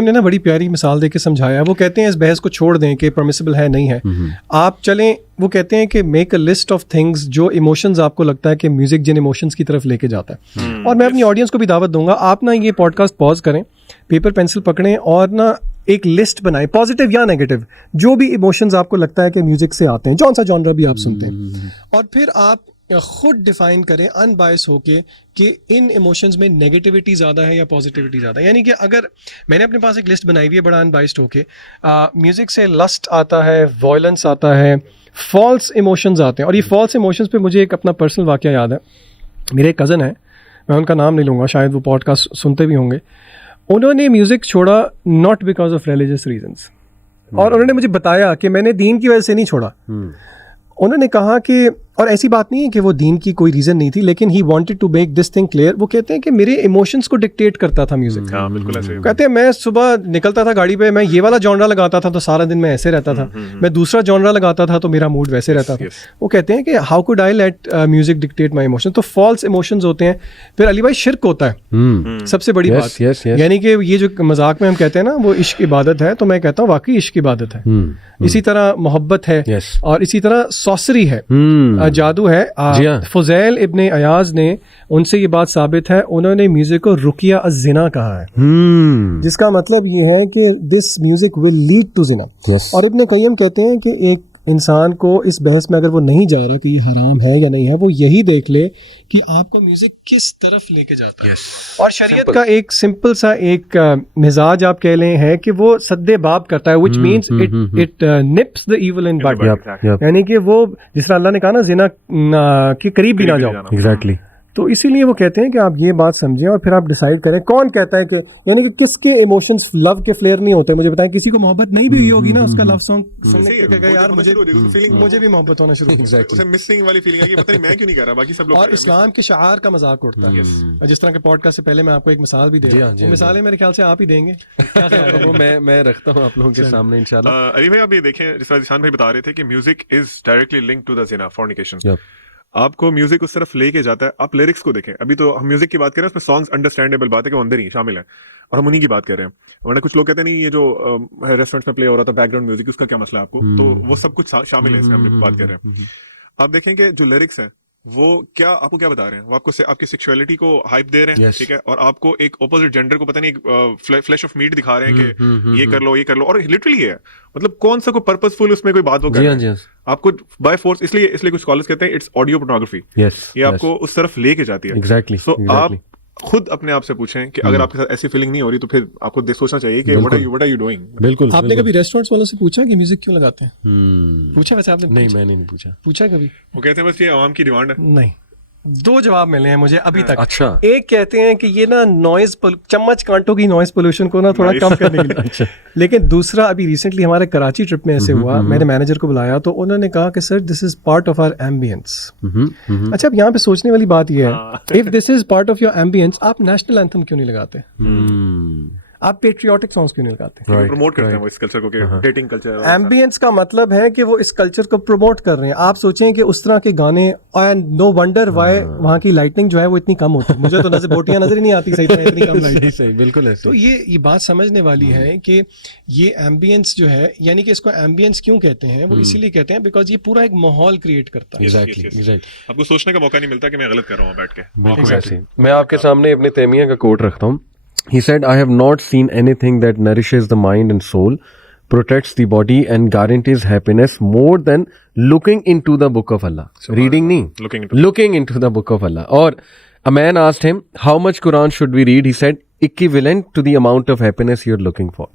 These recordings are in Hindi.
ने ना बड़ी प्यारी मिसाल दे के समझाया। वो कहते हैं इस बहस को छोड़ दें कि परमिसिबल है नहीं है, आप चलें, वो कहते हैं कि make a list of things जो इमोशंस आपको लगता है कि म्यूजिक जिन इमोशंस की तरफ लेके जाता है। और मैं अपनी ऑडियंस को भी दावत दूंगा, आप ना ये पॉडकास्ट पॉज करें, पेपर पेंसिल पकड़ें और ना एक लिस्ट बनाएं, पॉजिटिव या नेगेटिव, जो भी इमोशंस आपको लगता है कि म्यूजिक से आते हैं, जौन सा जॉनरा भी आप सुनते हैं, और फिर आप खुद डिफाइन करें अनबायस होके कि इन इमोशंस में नेगेटिविटी ज़्यादा है या पॉजिटिविटी ज़्यादा है। यानी कि अगर मैंने अपने पास एक लिस्ट बनाई हुई है बड़ा अनबायस्ड होके, म्यूज़िक से लस्ट आता है, वॉयलेंस आता है, फॉल्स इमोशंस आते हैं। और ये फॉल्स इमोशंस पे मुझे एक अपना पर्सनल वाक़या याद है। मेरे एक कज़न है, मैं उनका नाम नहीं लूँगा, शायद वो पॉडकास्ट सुनते भी होंगे। उन्होंने म्यूज़िक छोड़ा not because of religious reasons, और उन्होंने मुझे बताया कि मैंने दीन की वजह से नहीं छोड़ा। उन्होंने कहा कि, और ऐसी बात नहीं है कि वो दीन की कोई रीज़न नहीं थी, लेकिन he wanted to make this thing clear. वो कहते हैं कि मेरे इमोशंस को डिक्टेट करता था म्यूजिक। हाँ, बिल्कुल ऐसे। कहते हैं मैं सुबह निकलता था गाड़ी पे, मैं ये वाला जॉनरा लगाता था तो सारा दिन मैं ऐसे रहता था, मैं दूसरा जॉनरा लगाता था तो मेरा मूड वैसे रहता था। वो कहते हैं कि how could I let music dictate my emotion. तो फॉल्स इमोशंस होते हैं। फिर अली भाई शिर्क होता है सबसे बड़ी बात, यानी कि ये जो मजाक में हम कहते हैं ना वो इश्क इबादत है, तो मैं कहता हूँ वाकई इश्क इबादत है। इसी तरह मोहब्बत है, और इसी तरह सॉसरी है, जादू है। फुज़ैल इब्ने अयाज ने, उनसे ये बात साबित है, उन्होंने म्यूजिक को रुकिया अज़िना कहा है, जिसका मतलब ये है कि this music will lead to जिना। और इब्ने कय्यम कहते हैं कि एक इंसान को इस बहस में अगर वो नहीं जा रहा कि ये हराम है या नहीं है, वो यही देख ले कि आपको म्यूजिक किस तरफ लेके जाता है। और शरीयत का एक सिंपल सा एक मिजाज आप कह लें है कि वो सद्दे बाब करता है, which means it nips the evil in bud. यानी कि वो, जिस तरह अल्लाह ने कहा ना, जिना के करीब भी ना जाओ। एग्जैक्टली। तो इसीलिए वो कहते हैं कि आप ये बात समझें और फिर आप डिसाइड करें कौन कहता है कि, यानी कि किसके इमोशंस लव के फ्लेयर नहीं होते। मुझे बताएं, किसी को मोहब्बत नहीं भी हुई होगी ना, उसका लव सॉन्ग सुनने के कहेगा यार मुझे भी मोहब्बत होना शुरू हो गई, उसे मिसिंग वाली फीलिंग है कि पता नहीं मैं क्यों नहीं कर रहा, बाकी सब लोग। और इस्लाम के शार का मजाक उड़ता है। जिस तरह के पॉडकास्ट से पहले मैं आपको एक मिसाल भी दे रहा हूं, मिसालें मेरे ख्याल से आप ही देंगे। वो मैं रखता हूं आप लोगों के सामने इंशाल्लाह। अली भाई, आप ये देखें, जिस तरह जिशान भाई बता रहे थे कि music is directly linked to the जिना, फॉर्निकेशन। आपको म्यूजिक उस तरफ लेके जाता है। आप लिरिक्स को देखें, अभी तो हम म्यूजिक की बात कर रहे हैं, उसमें सॉन्ग्स अंडरस्टैंडेबल बात है कि वो अंदर ही शामिल है, और हम उन्हीं की बात कर रहे हैं। वरना कुछ लोग कहते हैं नहीं, ये जो रेस्टोरेंट्स में प्ले हो रहा था बैकग्राउंड म्यूजिक, उसका क्या मसला है आपको? तो वो सब कुछ शामिल है इसमें, हम बात कर रहे हैं। आप देखें कि जो लिरिक्स हैं वो क्या आपको क्या बता रहे हैं, वो आपको आपकी सेक्सुअलिटी को हाइप दे रहे हैं, ठीक है, और आपको एक ऑपोजिट जेंडर को पता नहीं एक फ्लैश ऑफ मीट दिखा रहे हैं कि ये कर लो, ये कर लो, और लिटरली है, मतलब कौन सा कोई पर्पसफुल उसमें कोई बात वो कर रहे हैं आपको बाय फोर्स। इसलिए कुछ स्कॉलर्स कहते हैं इट्स ऑडियो पोर्नोग्राफी। ये आपको उस तरफ लेके जाती है। एग्जैक्टली। सो आप खुद अपने आप से पूछें कि अगर आपके साथ ऐसी फीलिंग नहीं हो रही, तो फिर आपको सोचना चाहिए कि व्हाट आर यू डूइंग। बिल्कुल। आपने कभी रेस्टोरेंट्स वालों से पूछा कि म्यूजिक क्यों लगाते हैं? पूछा वैसे आपने? नहीं, मैंने नहीं पूछा कभी। वो कहते हैं बस ये आवाम की डिमांड है। नहीं, दो जवाब मिले हैं मुझे अभी तक। अच्छा। एक कहते हैं कि ये ना नॉइज, चम्मच कांटों की नॉइज पोल्यूशन को ना थोड़ा कम करने के लिए। अच्छा। लेकिन दूसरा, अभी रिसेंटली हमारे कराची ट्रिप में ऐसे हुआ, मैंने मैनेजर को बुलाया तो उन्होंने कहा कि sir this is part of our ambience. अच्छा, अब यहाँ पे सोचने वाली बात ये है, if this is part of your ambience, आप नेशनल एंथम क्यों नहीं लगाते? आप पेट्रियोटिक सॉन्ग्स क्यों नहीं लगाते? प्रमोट करते हैं वो इस कल्चर को, डेटिंग कल्चर। एम्बियंस का मतलब है कि वो इस कल्चर को प्रमोट कर रहे हैं। आप सोचें कि उस तरह के गाने, एंड नो वंडर व्हाई वहाँ की लाइटनिंग जो है वो इतनी कम होती है। मुझे तो बोटियां नजर ही नहीं आती सही तरह, इतनी कम लाइट। सही, बिल्कुल है। तो ये बात समझने वाली है कि ये एम्बियंस जो है, यानी कि इसको एम्बियंस क्यों कहते हैं, वो इसीलिए कहते हैं बिकॉज ये पूरा एक माहौल क्रिएट करता है। एग्जैक्टली। आपको सोचने का मौका नहीं मिलता कि मैं गलत कर रहा हूँ बैठ के। बिल्कुल। मैं आपके सामने इब्ने तैमिया का कोट रखता हूँ। He said, I have not seen anything that nourishes the mind and soul, protects the body and guarantees happiness more than looking into the book of Allah. Reading nahi, looking into the book of Allah. Or a man asked him, how much Quran should we read? He said, equivalent to the amount of happiness you're looking for.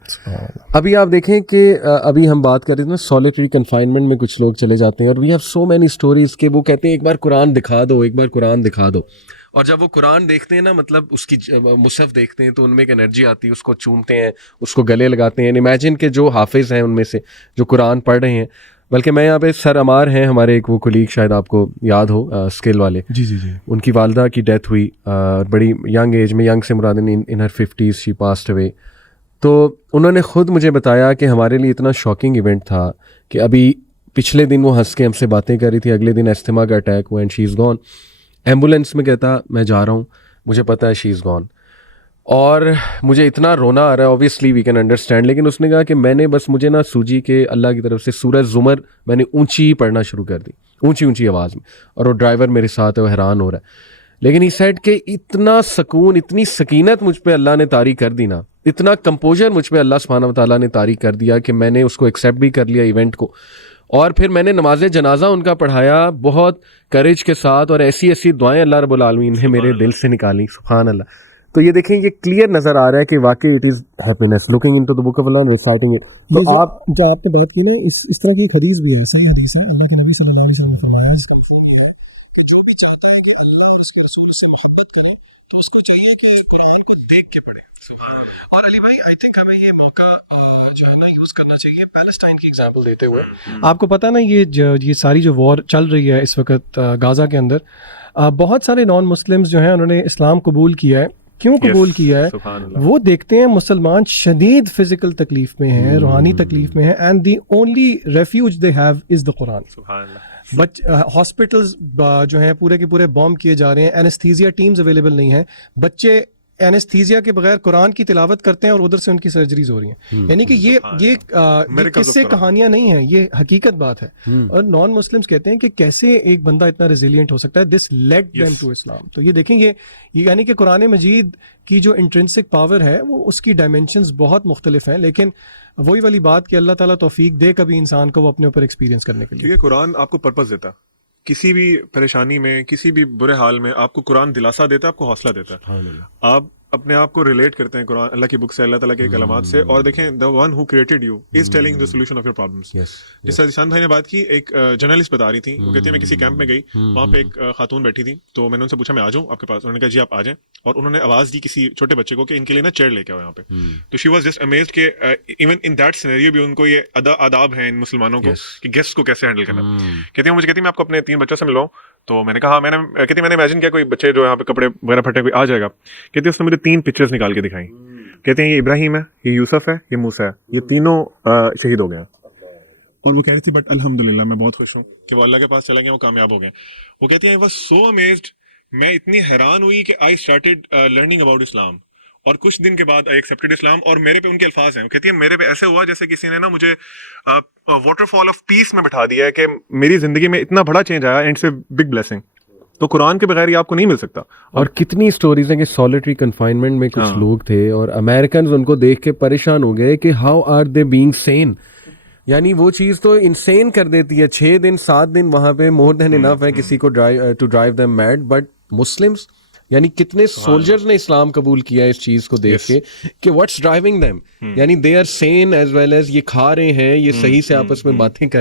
अभी आप देखें कि अभी हम बात कर रहे थे ना, सॉलिटरी कन्फाइनमेंट में कुछ लोग चले जाते हैं, और we have so many stories के वो कहते हैं एक बार कुरान दिखा दो, एक बार कुरान दिखा दो। और जब वो कुरान देखते हैं ना, मतलब उसकी मुसहफ देखते हैं, तो उनमें एक एनर्जी आती है, उसको चूमते हैं, उसको गले लगाते हैं। इमेजिन के जो हाफिज़ हैं उनमें से जो कुरान पढ़ रहे हैं, बल्कि मैं यहाँ पे सर अमार हैं हमारे एक वो कुलीग, शायद आपको याद हो, स्किल वाले। जी। उनकी वालदा की डेथ हुई बड़ी यंग एज में, यंग से मुराद इन हर 50s शी पास्ड अवे। तो उन्होंने ख़ुद मुझे बताया कि हमारे लिए इतना शॉकिंग इवेंट था कि अभी पिछले दिन वो हंस के हमसे बातें कर रही थी, अगले दिन अस्थमा का अटैक हुआ and she is gone. Ambulance में कहता मैं जा रहा हूँ, मुझे पता है शी इज़ गॉन। और मुझे इतना रोना आ रहा है, ऑब्वियसली वी कैन अंडरस्टैंड, लेकिन उसने कहा कि मैंने बस मुझे ना सूजी के अल्लाह की तरफ से सूरह ज़ुमर मैंने ऊंची पढ़ना शुरू कर दी, ऊंची ऊंची आवाज़ में, और वो ड्राइवर मेरे साथ है, वो हैरान हो रहा है। लेकिन इस साइड के इतना सुकून, इतनी सकीनत मुझ पे अल्लाह ने तारी कर दी ना, इतना कंपोजर मुझ पे अल्लाह सुब्हानहू व तआला ने तारी कर दिया कि मैंने उसको एक्सेप्ट भी कर लिया इवेंट को, और फिर मैंने नमाज जनाजा उनका पढ़ाया बहुत करेज के साथ, और ऐसी ऐसी दुआएं अल्लाह रब्बुल आलमीन ने मेरे दिल से निकाली, सुभान अल्लाह। तो ये देखें, ये क्लियर नजर आ रहा है कि वाकई it is happiness looking into the book of Allah and reciting it. तो आप जो आपने बात की ना, इस तरह की एक हदीस भी है, सही हदीस है, अल्लाह के नबी सल्लल्लाहु अलैहि वसल्लम ने फरमाया और अली भाई आई थिंक हमें ये मौका जो है ना यूज़ करना चाहिए पैलेस्टाइन की एग्जांपल देते हुए। आपको पता है ना, ये सारी जो वॉर चल रही है इस वक्त गाज़ा के अंदर, बहुत सारे नॉन मुस्लिम्स जो हैं उन्होंने इस्लाम कबूल किया है। क्यों कबूल किया है? वो देखते हैं मुसलमान शदीद फिजिकल तकलीफ में हैं, रूहानी तकलीफ में हैं, and the only refuge they have is the Quran. Hospitals जो हैं पूरे के पूरे बॉम्ब किए जा रहे हैं, एनेस्थीसिया टीम्स अवेलेबल नहीं हैं, बच्चे एनेस्थीसिया के बगैर कुरान की तिलावत करते हैं और उधर से उनकी सर्जरीज हो रही हैं। यानी कि ये किस्से कहानियां नहीं हैं, ये हकीकत बात है। और नॉन मुस्लिम्स कहते हैं कि कैसे एक बंदा इतना रेजिलिएंट हो सकता है, this led them to Islam. तो ये देखें, ये यानी कि कुरान मजीद की जो इंट्रिंसिक पावर है वो उसकी डायमेंशंस बहुत मुख्तलिफ हैं, लेकिन वही वाली बात कि अल्लाह ताला तौफीक दे कभी इंसान को वो अपने ऊपर एक्सपीरियंस करने के लिए। क्योंकि कुरान आपको पर्पस देता, किसी भी परेशानी में, किसी भी बुरे हाल में आपको कुरान दिलासा देता है, आपको हौसला देता है। आप अपने आप को रिलेट करते हैं कुरान अल्लाह की बुक से, अल्लाह ताला के कलमात से, और देखें the one who created you is telling the solution of your problems. जिस जिशान भाई ने बात की, एक जर्नलिस्ट बता रही थी, वो कहती है मैं किसी कैंप में गई, वहाँ पे एक खातून बैठी थी, तो मैंने उनसे पूछा मैं आ जाऊँ आपके पास? उन्होंने कहा जी आप आ जाएं, और उन्होंने आवाज दी किसी छोटे बच्चे को कि इनके लिए ना चेयर लेके आओ यहाँ पे। तो शी वाज जस्ट अमेज्ड कि इवन इन दैट सिनेरियो भी उनको ये आदाब हैं इन मुसलमानों को कि गेस्ट को कैसे हैंडल करना। कहती है मुझे, कहती मैं आपको अपने 3 बच्चों से मिलवाऊं? तो मैंने कहा कहती मैंने इमेजिन किया कोई बच्चे जो यहाँ पे कपड़े वगैरह फटे कोई आ जाएगा। कहती उसने मुझे 3 पिक्चर्स निकाल के दिखाई। कहते हैं ये इब्राहिम है, ये यूसुफ है, ये मूसा है, ये तीनों शहीद हो गए। और वो कह रही थी बट अल्हम्दुलिल्लाह मैं बहुत खुश हूँ कि वो अल्लाह के पास चले गए, वो कामयाब हो गए। वो कहती है आई वाज सो अमेज्ड, मैं इतनी हैरान हुई कि आई स्टार्टेड लर्निंग अबाउट इस्लाम, और कुछ दिन के बाद आई एक्सेप्टेड इस्लाम। और मेरे पे उनके अल्फाज हैं, वो कहती है मेरे पे ऐसे हुआ जैसे किसी ने ना मुझे वाटरफॉल ऑफ पीस में बिठा दिया है कि मेरी जिंदगी में इतना बड़ा चेंज आया एंड से बिग ब्लेसिंग। तो कुरान के बगैर ये आपको नहीं मिल सकता। और कितनी स्टोरीज हैं कि सॉलिटरी कन्फाइनमेंट में कुछ लोग थे और अमेरिकन उनको देख के परेशान हो गए कि how are they being sane. यानी वो चीज़ तो इंसेन कर देती है। 6 दिन 7 दिन वहाँ पे मोर देन इनफ है किसी को to drive them mad. But Muslims यानी कितने सोल्जर्स ने इस्लाम कबूल किया इस चीज को देख के कि व्हाट्स ड्राइविंग देम, यानी they are sane as well as ये खा रहे हैं, ये सही से आपस में बातें कर